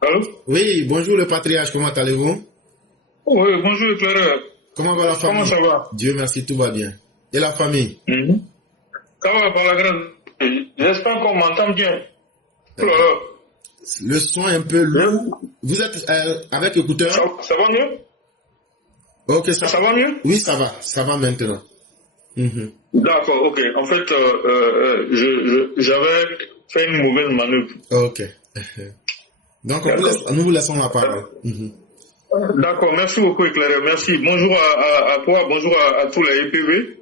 Allô? Oui, bonjour le patriarche, comment allez-vous? Oui, bonjour Clara. Comment va la Comment famille? ça va? Dieu merci, tout va bien. Et la famille? Mhm. Ça va par la grâce. J'espère qu'on m'entend bien. Oh là Euh, là. le son est un peu Hein? lourd. Vous êtes avec écouteur? Ça va mieux? Ok, ça. Ça va mieux? Oui, ça va maintenant. Mhm. D'accord, ok. En fait, j'avais fait une mauvaise manœuvre. Ok. Donc, D'accord. nous vous laissons la parole. Mhm. D'accord, merci beaucoup Éclairé. Merci. Bonjour à toi, bonjour à tous les EPV.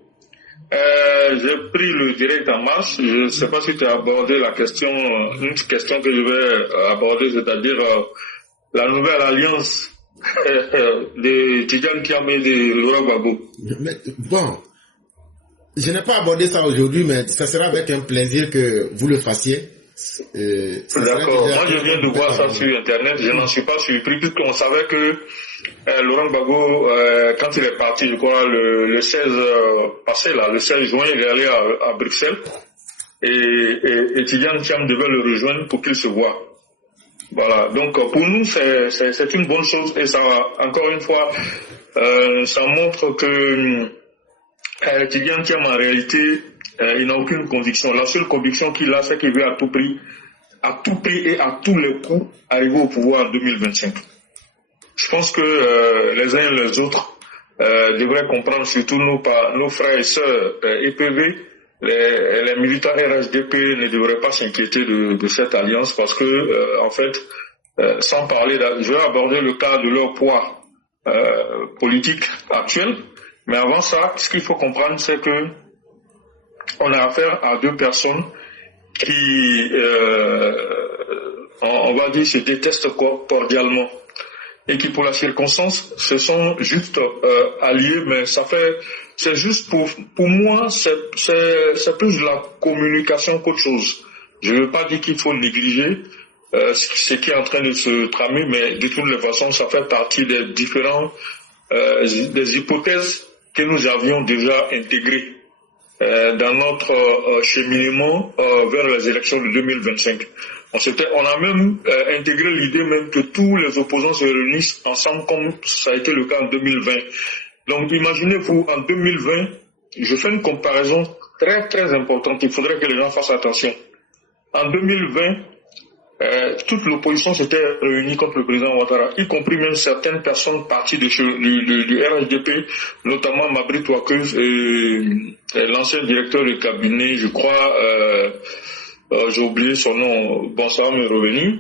J'ai pris le direct en marche. Je ne sais pas si tu as abordé la question, une question que je vais aborder, c'est-à-dire la nouvelle alliance de Tidjane Thiam et de Laurent Gbagbo. Bon, je n'ai pas abordé ça aujourd'hui, mais ce sera avec un plaisir que vous le fassiez. Ça serait D'accord. déjà Moi, je viens de bel voir ça argument. sur Internet. Je n'en suis pas surpris puisqu'on savait que Laurent Gbagbo, quand il est parti, je crois, le 16 passé, là, le 16 juin, il est allé à Bruxelles et Tidjane Thiam devait le rejoindre pour qu'il se voie. Voilà, donc pour nous c'est une bonne chose et ça encore une fois ça montre que Tidjane Thiam en réalité il n'a aucune conviction. La seule conviction qu'il a c'est qu'il veut à tout prix et à tous les coups arriver au pouvoir en 2025. Je pense que les uns et les autres devraient comprendre, surtout nos frères et sœurs EPV, les militants RHDP ne devraient pas s'inquiéter de cette alliance parce que, en fait, sans parler, je vais aborder le cas de leur poids politique actuel, mais avant ça, ce qu'il faut comprendre, c'est que on a affaire à deux personnes qui, on va dire, se détestent cordialement et qui pour la circonstance se sont juste alliés, mais c'est juste pour moi c'est plus de la communication qu'autre chose. Je ne veux pas dire qu'il faut négliger ce qui est en train de se tramer, mais de toutes les façons ça fait partie des des hypothèses que nous avions déjà intégrées dans notre cheminement vers les élections de 2025. On a même intégré l'idée même que tous les opposants se réunissent ensemble comme ça a été le cas en 2020. Donc imaginez-vous, en 2020, je fais une comparaison très très importante, il faudrait que les gens fassent attention. En 2020, toute l'opposition s'était réunie contre le président Ouattara, y compris même certaines personnes parties du RHDP, notamment Mabry Touakeuse et l'ancien directeur de cabinet, je crois, j'ai oublié son nom, bon ça va me revenir.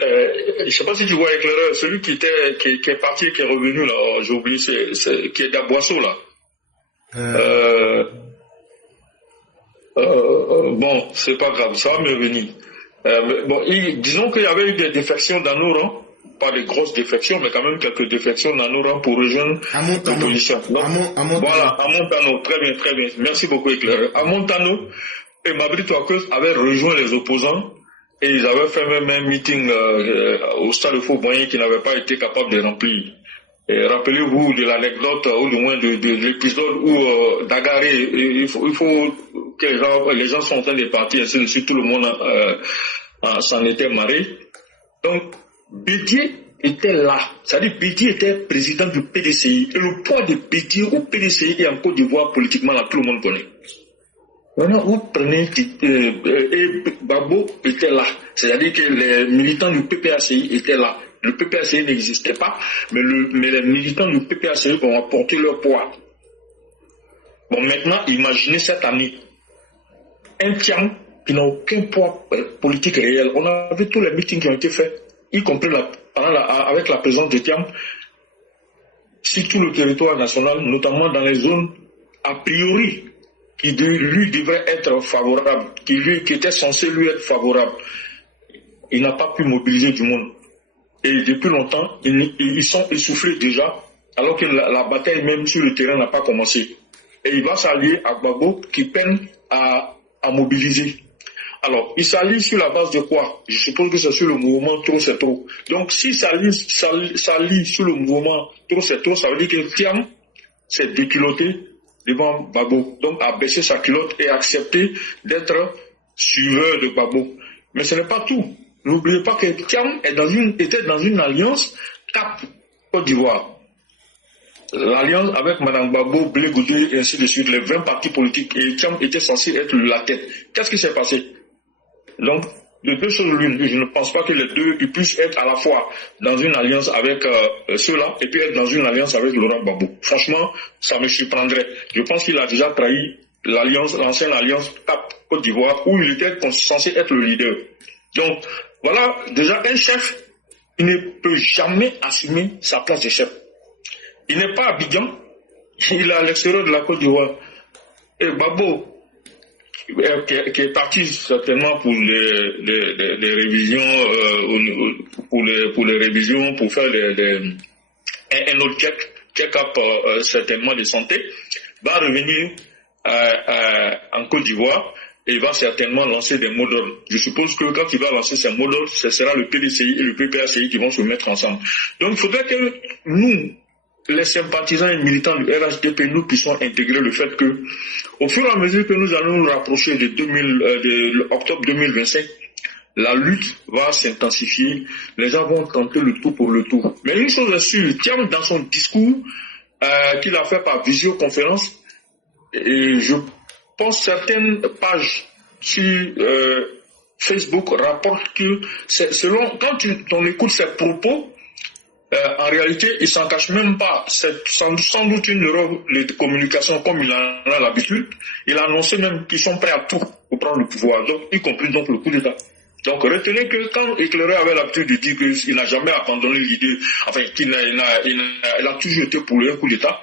Je ne sais pas si tu vois éclaireur, celui qui est parti et qui est revenu là, j'ai oublié, qui est d'Aboisseau là. Bon, c'est pas grave, ça va me revenir. Bon, disons qu'il y avait eu des défections dans nos rangs, pas des grosses défections, mais quand même quelques défections dans nos rangs pour rejoindre l'opposition. Voilà, à Montano, très bien, très bien. Merci beaucoup, éclaireur. À Montano, et Mabry Touakeuse avait rejoint les opposants et ils avaient fait même un meeting au stade de Fauboyens qui n'avait pas été capable de remplir. Rappelez-vous de l'anecdote, ou du moins de l'épisode où Dagaré, il faut que les gens sont en train de partir, ainsi de suite, tout le monde s'en était marré. Donc, Bédier était là. C'est-à-dire Bédier était président du PDCI. Et le poids de Bédier au PDCI et en Côte d'Ivoire, politiquement, là, tout le monde connaît. Maintenant, vous prenez, et Gbagbo était là. C'est-à-dire que les militants du PPACI étaient là. Le PPACI n'existait pas, mais les militants du PPACI ont apporté leur poids. Bon, maintenant, imaginez cette année. Un Thiam qui n'a aucun poids politique réel. On a vu tous les meetings qui ont été faits, y compris avec la présence de Thiam, sur tout le territoire national, notamment dans les zones a priori qui lui devrait être favorable, qui était censé lui être favorable. Il n'a pas pu mobiliser du monde. Et depuis longtemps, ils sont essoufflés déjà, alors que la bataille même sur le terrain n'a pas commencé. Et il va s'allier à Gbagbo qui peine à mobiliser. Alors, il s'allie sur la base de quoi? Je suppose que c'est sur le mouvement trop c'est trop. Donc, s'il s'allie sur le mouvement trop c'est trop, ça veut dire que Thiam s'est déculotté devant Gbagbo. Donc, a baissé sa culotte et accepté d'être suiveur de Gbagbo. Mais ce n'est pas tout. N'oubliez pas que Thiam était dans une alliance CAP Côte d'Ivoire. L'alliance avec Mme Gbagbo, Blé Goudé et ainsi de suite, les 20 partis politiques, et Thiam était censé être la tête. Qu'est-ce qui s'est passé? Donc, de deux choses l'une, je ne pense pas que les deux ils puissent être à la fois dans une alliance avec ceux-là et puis être dans une alliance avec Laurent Gbagbo. Franchement, ça me surprendrait. Je pense qu'il a déjà trahi l'alliance, l'ancienne alliance CAP Côte d'Ivoire où il était censé être le leader. Donc, voilà, déjà un chef, il ne peut jamais assumer sa place de chef. Il n'est pas à Abidjan, il est à l'extérieur de la Côte d'Ivoire. Et Gbagbo, qui est parti certainement pour les révisions, pour les révisions, pour faire un autre check-up certainement de santé, va revenir en Côte d'Ivoire et il va certainement lancer des mots d'ordre. Je suppose que quand il va lancer ces mots d'ordre, ce sera le PDCI et le PPACI qui vont se mettre ensemble. Donc il faudrait que nous, les sympathisants et militants du RHDP, nous puissions intégrer le fait que, au fur et à mesure que nous allons nous rapprocher de octobre 2025, la lutte va s'intensifier, les gens vont tenter le tout pour le tout. Mais une chose est sûre, Thiam, dans son discours qu'il a fait par visioconférence, et je pense certaines pages sur Facebook rapportent que quand on écoute ses propos, en réalité, il s'en cache même pas. C'est sans doute une erreur de communication comme il en a l'habitude. Il a annoncé même qu'ils sont prêts à tout pour prendre le pouvoir, donc y compris donc le coup d'État. Donc retenez que quand Éclairé avait l'habitude de dire qu'il n'a jamais abandonné l'idée, enfin qu'il a toujours été pour le coup d'État,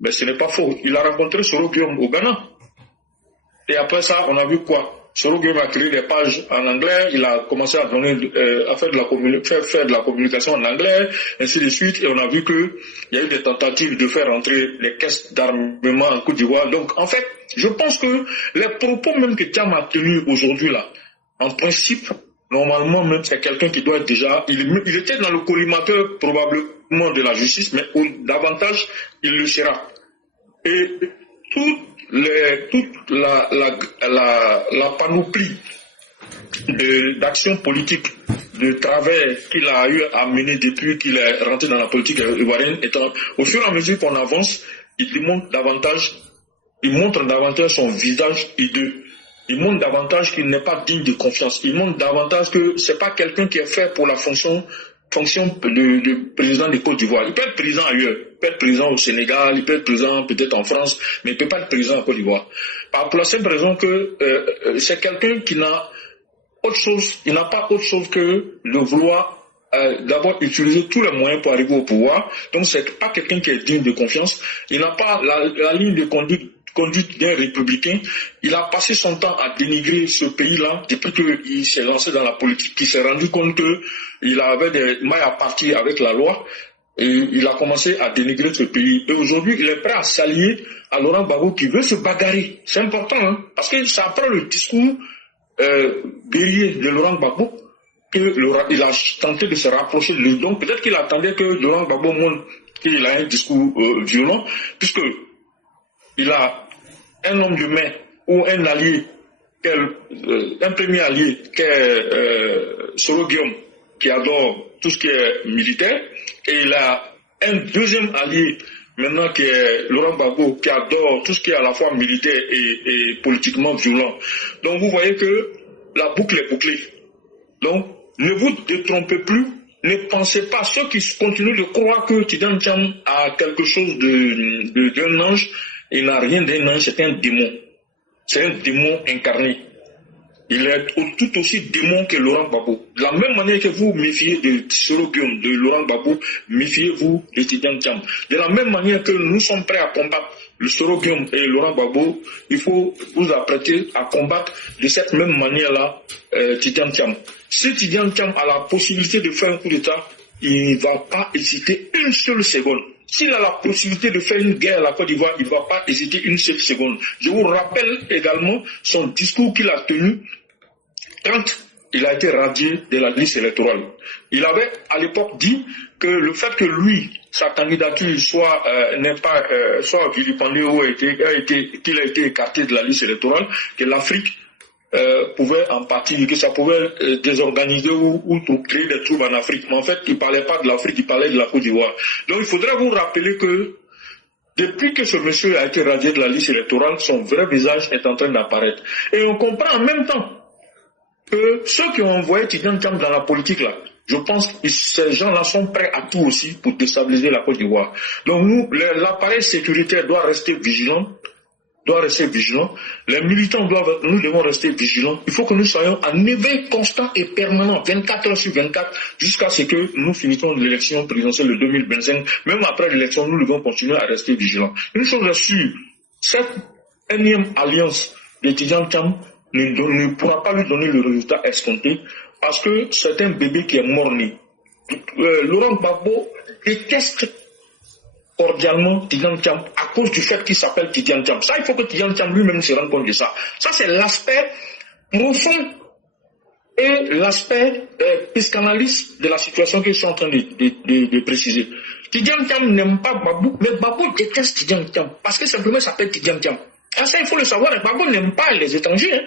mais ce n'est pas faux. Il a rencontré Soro Guillaume au Ghana. Et après ça, on a vu quoi? Soro Guillaume a créé des pages en anglais, il a commencé à donner, à faire de la communication en anglais, ainsi de suite, et on a vu que il y a eu des tentatives de faire entrer les caisses d'armement en Côte d'Ivoire. Donc, en fait, je pense que les propos même que Thiam a tenus aujourd'hui là, en principe, normalement même, c'est quelqu'un qui doit être déjà, il était dans le collimateur probablement de la justice, mais davantage, il le sera. Et toute la panoplie d'actions politiques, de travers qu'il a eu à mener depuis qu'il est rentré dans la politique ivoirienne, étant, au fur et à mesure qu'on avance, il montre davantage son visage hideux. Il montre davantage qu'il n'est pas digne de confiance. Il montre davantage que c'est pas quelqu'un qui est fait pour la fonction de président de Côte d'Ivoire. Il peut être président ailleurs, il peut être président au Sénégal, il peut être président peut-être en France, mais il ne peut pas être président en Côte d'Ivoire. Pour la simple raison que c'est quelqu'un qui n'a pas autre chose que de vouloir d'abord utiliser tous les moyens pour arriver au pouvoir. Donc c'est pas quelqu'un qui est digne de confiance. Il n'a pas la ligne de conduite d'un républicain. Il a passé son temps à dénigrer ce pays-là depuis qu'il s'est lancé dans la politique, qu'il s'est rendu compte qu'il avait des mailles à partir avec la loi et il a commencé à dénigrer ce pays. Et aujourd'hui, il est prêt à s'allier à Laurent Gbagbo qui veut se bagarrer. C'est important, hein, parce que c'est après le discours guerrier de Laurent Gbagbo qu'il a tenté de se rapprocher de lui. Donc peut-être qu'il attendait que Laurent Gbagbo montre qu'il a un discours violent, puisque il a un homme de main ou un allié, un premier allié qui est Soro Guillaume, qui adore tout ce qui est militaire, et il a un deuxième allié maintenant qui est Laurent Gbagbo, qui adore tout ce qui est à la fois militaire et politiquement violent. Donc vous voyez que la boucle est bouclée. Donc ne vous détrompez plus, ne pensez pas, ceux qui continuent de croire que Tidjane Thiam a quelque chose d'un ange. Il n'a rien d'un ange, c'est un démon. C'est un démon incarné. Il est tout aussi démon que Laurent Gbagbo. De la même manière que vous méfiez de Soro Guillaume, de Laurent Gbagbo, méfiez-vous de Tidjane Thiam. De la même manière que nous sommes prêts à combattre le Soro Guillaume et Laurent Gbagbo, il faut vous apprêter à combattre de cette même manière-là Tidjane Thiam. Si Tidjane Thiam a la possibilité de faire un coup d'État, il ne va pas hésiter une seule seconde. S'il a la possibilité de faire une guerre à la Côte d'Ivoire, il ne va pas hésiter une seule seconde. Je vous rappelle également son discours qu'il a tenu quand il a été radié de la liste électorale. Il avait à l'époque dit que le fait que lui, sa candidature soit vilipendée ou qu'il a été écarté de la liste électorale, que l'Afrique pouvait en partie, que ça pouvait désorganiser ou créer des troubles en Afrique. Mais en fait, il ne parlait pas de l'Afrique, il parlait de la Côte d'Ivoire. Donc il faudrait vous rappeler que depuis que ce monsieur a été radié de la liste électorale, son vrai visage est en train d'apparaître. Et on comprend en même temps que ceux qui ont envoyé Tidjane Thiam dans la politique là, je pense que ces gens-là sont prêts à tout aussi pour déstabiliser la Côte d'Ivoire. Donc nous, l'appareil sécuritaire doit rester vigilant. Les militants nous devons rester vigilants. Il faut que nous soyons en éveil constant et permanent, 24 heures sur 24, jusqu'à ce que nous finissions l'élection présidentielle de 2025. Même après l'élection, nous devons continuer à rester vigilants. Une chose est sûre, cette énième alliance de Tidjane Thiam ne pourra pas lui donner le résultat escompté parce que c'est un bébé qui est mort-né. Laurent Gbagbo déteste cordialement Tidjane Thiam à cause du fait qu'il s'appelle Tidjane Thiam. Ça, il faut que Tidjane Thiam lui-même se rende compte de ça. Ça, c'est l'aspect profond et l'aspect psychanalyste de la situation que je suis en train de préciser. Tidjane Thiam n'aime pas Gbagbo, mais Gbagbo déteste Tidjane Thiam parce que simplement il s'appelle Tidjane Thiam. Et ça, il faut le savoir, Gbagbo n'aime pas les étrangers. Hein.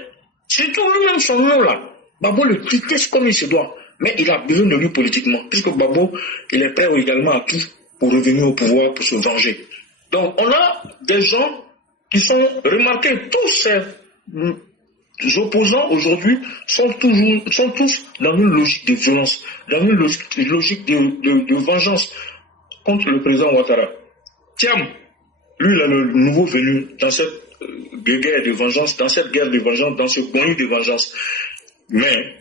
Surtout lui-même son nom là. Gbagbo le déteste comme il se doit. Mais il a besoin de lui politiquement, puisque Gbagbo, il est prêt également à tout pour revenir au pouvoir, pour se venger. Donc, on a des gens qui sont remarqués. Tous ces opposants aujourd'hui sont tous dans une logique de violence, dans une logique de vengeance contre le président Ouattara. Thiam, lui, il est le nouveau venu dans cette guerre de vengeance, dans ce bonheur de vengeance. Mais,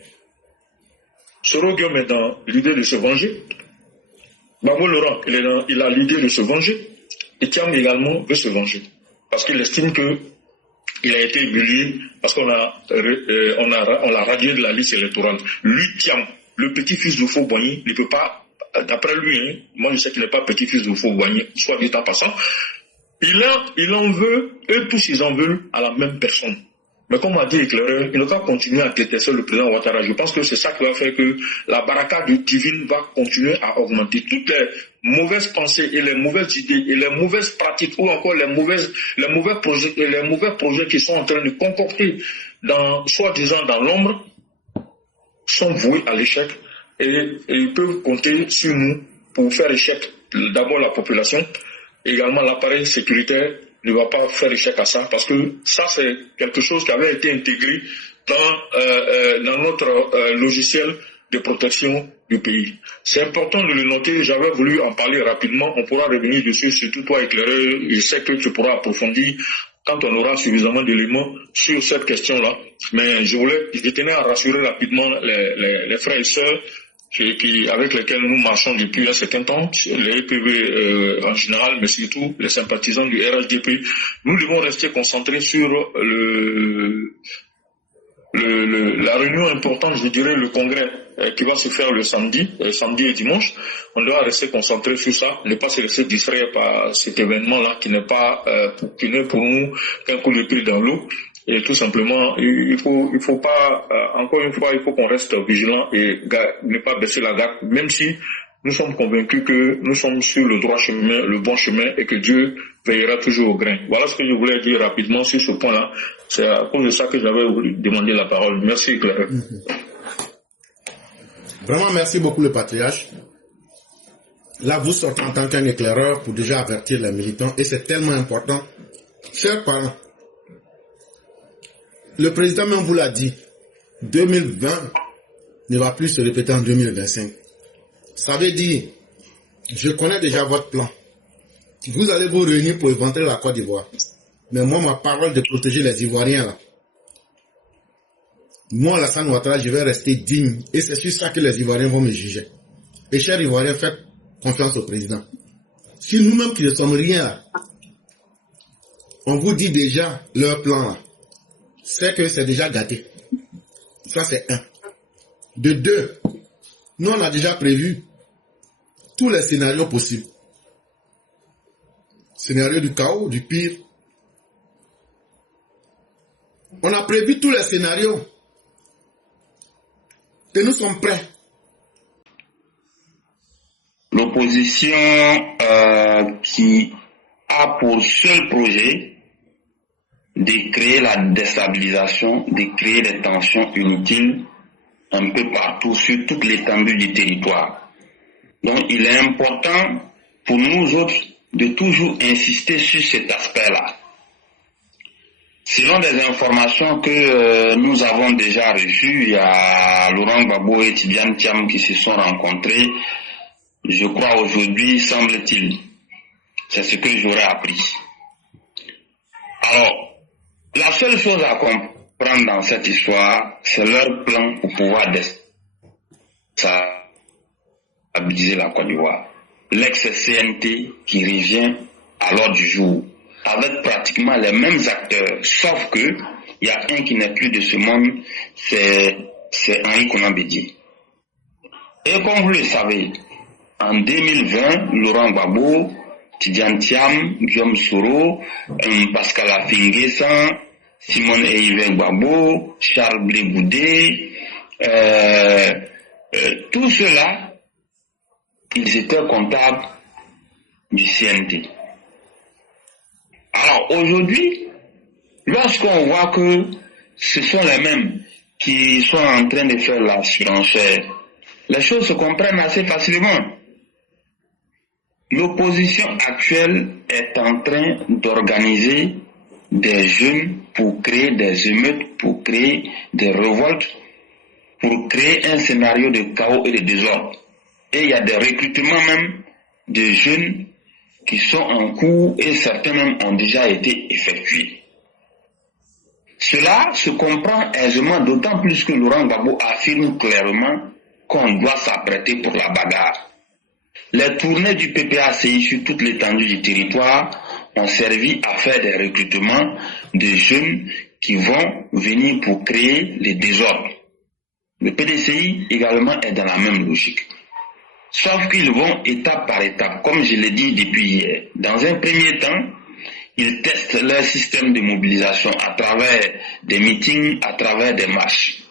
Soro Guillaume est dans l'idée de se venger. Gbagbo Laurent, il a l'idée de se venger. Et Thiam également veut se venger. Parce qu'il estime qu'il a été humilié, parce qu'on l'a radié de la liste électorale. Lui, Thiam, le petit-fils de Faux-Boigny, ne peut pas, d'après lui, hein, moi je sais qu'il n'est pas petit-fils de Faux-Boigny, soit dit en passant, il en veut, eux tous ils en veulent à la même personne. Mais comme a dit l'éclaireur, il ne va pas continuer à détester le président Ouattara. Je pense que c'est ça qui va faire que la baraka divine va continuer à augmenter. Toutes les mauvaises pensées et les mauvaises idées et les mauvaises pratiques ou encore les mauvais projets qui sont en train de concocter soi-disant dans l'ombre sont voués à l'échec et ils peuvent compter sur nous pour faire échec d'abord la population, également l'appareil sécuritaire ne va pas faire échec à ça, parce que ça c'est quelque chose qui avait été intégré dans notre logiciel de protection du pays. C'est important de le noter, j'avais voulu en parler rapidement, on pourra revenir dessus, surtout toi éclaireur, je sais que tu pourras approfondir quand on aura suffisamment d'éléments sur cette question-là, mais je tenais à rassurer rapidement les frères et sœurs avec lesquels nous marchons depuis un certain temps, les EPV en général, mais surtout les sympathisants du RHDP, nous devons rester concentrés sur la réunion importante, je dirais le congrès qui va se faire le samedi et dimanche. On doit rester concentré sur ça, ne pas se laisser distraire par cet événement-là qui n'est pour nous qu'un coup de pied dans l'eau. Et tout simplement, il faut pas, encore une fois, il faut qu'on reste vigilant et ne pas baisser la garde, même si nous sommes convaincus que nous sommes sur le droit chemin, le bon chemin, et que Dieu veillera toujours au grain. Voilà ce que je voulais dire rapidement sur ce point-là. C'est à cause de ça que j'avais voulu demander la parole. Merci, Claire. Vraiment, merci beaucoup, le patriarche. Là, vous sortez en tant qu'un éclaireur pour déjà avertir les militants, et c'est tellement important. Chers parents, le président même vous l'a dit, 2020 ne va plus se répéter en 2025. Ça veut dire, je connais déjà votre plan. Vous allez vous réunir pour éventrer la Côte d'Ivoire. Mais moi, ma parole de protéger les Ivoiriens, là. Moi, Alassane Ouattara, je vais rester digne. Et c'est sur ça que les Ivoiriens vont me juger. Et chers Ivoiriens, faites confiance au président. Si nous-mêmes qui ne sommes rien là, on vous dit déjà leur plan là, c'est que c'est déjà gâté. Ça, c'est un. De deux, nous, on a déjà prévu tous les scénarios possibles. Scénario du chaos, du pire. On a prévu tous les scénarios. Et nous sommes prêts. L'opposition qui a pour seul projet de créer la déstabilisation, de créer des tensions inutiles un peu partout sur toute l'étendue du territoire. Donc il est important pour nous autres de toujours insister sur cet aspect-là. Selon des informations que nous avons déjà reçues, il y a Laurent Gbagbo et Tidjane Thiam qui se sont rencontrés, je crois aujourd'hui, semble-t-il. C'est ce que j'aurais appris. Alors, la seule chose à comprendre dans cette histoire, c'est leur plan pour pouvoir déstabiliser la Côte d'Ivoire. L'ex-CNT qui revient à l'ordre du jour, avec pratiquement les mêmes acteurs, sauf que il y a un qui n'est plus de ce monde, c'est Henri Konan Bédié. Et comme vous le savez, en 2020, Laurent Gbagbo, Tidjane Thiam, Guillaume Soro, Pascal Affi-N'Guessan, Simone Eyve Gbagbo, Charles Blé Goudé, tout cela, ils étaient comptables du CNT. Alors aujourd'hui, lorsqu'on voit que ce sont les mêmes qui sont en train de faire la surenchère, les choses se comprennent assez facilement. L'opposition actuelle est en train d'organiser des jeunes pour créer des émeutes, pour créer des révoltes, pour créer un scénario de chaos et de désordre. Et il y a des recrutements même de jeunes qui sont en cours et certains même ont déjà été effectués. Cela se comprend aisément, d'autant plus que Laurent Gbagbo affirme clairement qu'on doit s'apprêter pour la bagarre. Les tournées du PPACI sur toute l'étendue du territoire ont servi à faire des recrutements de jeunes qui vont venir pour créer les désordres. Le PDCI également est dans la même logique. Sauf qu'ils vont étape par étape, comme je l'ai dit depuis hier. Dans un premier temps, ils testent leur système de mobilisation à travers des meetings, à travers des marches.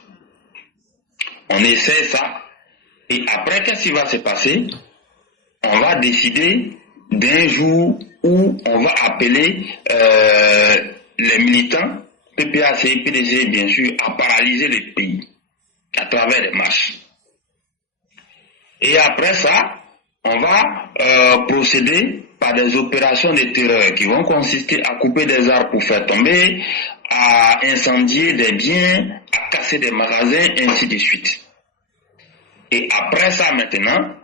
On essaie ça, et après, qu'est-ce qui va se passer? On va décider d'un jour où on va appeler les militants, PPACI, PDG bien sûr, à paralyser le pays à travers des marches. Et après ça, on va procéder par des opérations de terreur qui vont consister à couper des arbres pour faire tomber, à incendier des biens, à casser des magasins, ainsi de suite. Et après ça maintenant,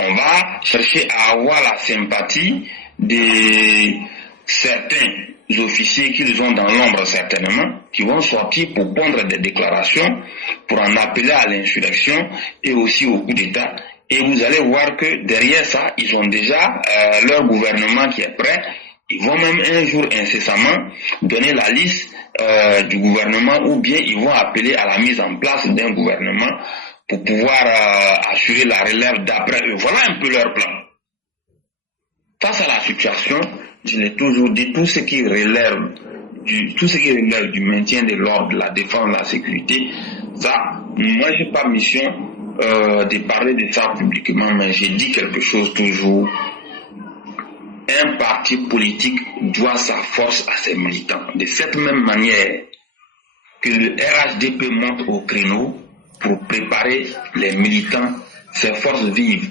on va chercher à avoir la sympathie de certains officiers qu'ils ont dans l'ombre certainement, qui vont sortir pour pondre des déclarations, pour en appeler à l'insurrection et aussi au coup d'État. Et vous allez voir que derrière ça, ils ont déjà leur gouvernement qui est prêt. Ils vont même un jour incessamment donner la liste du gouvernement ou bien ils vont appeler à la mise en place d'un gouvernement pour pouvoir assurer la relève d'après eux. Voilà un peu leur plan. Face à la situation, je l'ai toujours dit, tout ce qui relève du maintien de l'ordre, de la défense, de la sécurité, ça, moi j'ai pas mission de parler de ça publiquement, mais j'ai dit quelque chose toujours. Un parti politique doit sa force à ses militants. De cette même manière que le RHDP monte au créneau pour préparer les militants, ses forces vives,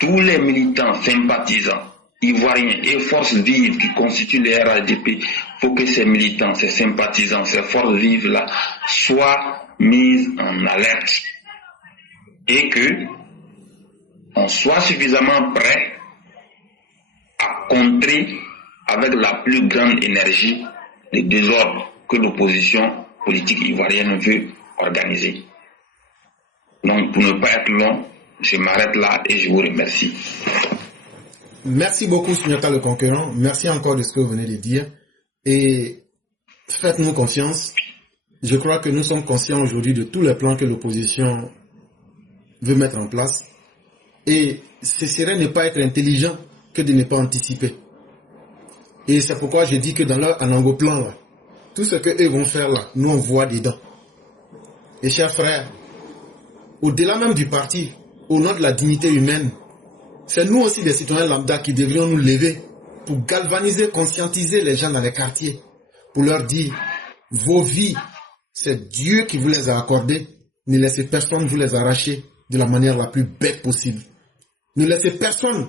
tous les militants sympathisants, ivoiriens et forces vives qui constituent le RHDP, il faut que ces militants, ces sympathisants, ces forces vives-là soient mises en alerte et que on soit suffisamment prêt à contrer avec la plus grande énergie les désordres que l'opposition politique ivoirienne veut organiser. Donc, pour ne pas être long, je m'arrête là et je vous remercie. Merci beaucoup, Sunjata le Conquérant. Merci encore de ce que vous venez de dire. Et faites-nous confiance. Je crois que nous sommes conscients aujourd'hui de tous les plans que l'opposition veut mettre en place. Et ce serait ne pas être intelligent que de ne pas anticiper. Et c'est pourquoi je dis que dans leur anangoplan, là, tout ce qu'eux vont faire là, nous on voit dedans. Et chers frères, au-delà même du parti, au nom de la dignité humaine, c'est nous aussi des citoyens lambda qui devrions nous lever pour galvaniser, conscientiser les gens dans les quartiers, pour leur dire, vos vies, c'est Dieu qui vous les a accordées. Ne laissez personne vous les arracher de la manière la plus bête possible. Ne laissez personne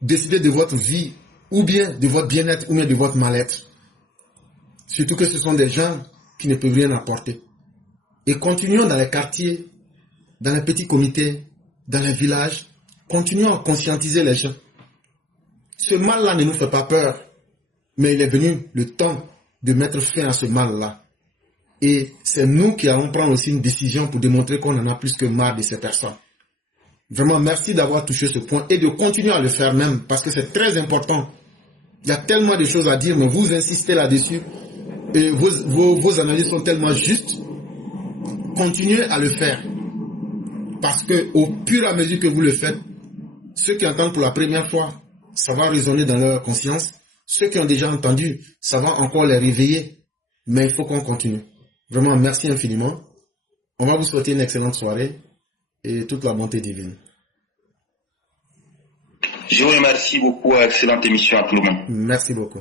décider de votre vie, ou bien de votre bien-être, ou bien de votre mal-être. Surtout que ce sont des gens qui ne peuvent rien apporter. Et continuons dans les quartiers, dans les petits comités, dans les villages, continuons à conscientiser les gens. Ce mal-là ne nous fait pas peur, mais il est venu le temps de mettre fin à ce mal-là. Et c'est nous qui allons prendre aussi une décision pour démontrer qu'on en a plus que marre de ces personnes. Vraiment, merci d'avoir touché ce point et de continuer à le faire même, parce que c'est très important. Il y a tellement de choses à dire, mais vous insistez là-dessus et vos analyses sont tellement justes. Continuez à le faire. Parce que au fur et à mesure que vous le faites, ceux qui entendent pour la première fois, ça va résonner dans leur conscience. Ceux qui ont déjà entendu, ça va encore les réveiller. Mais il faut qu'on continue. Vraiment, merci infiniment. On va vous souhaiter une excellente soirée et toute la bonté divine. Je vous remercie beaucoup. Excellente émission à tout le monde. Merci beaucoup.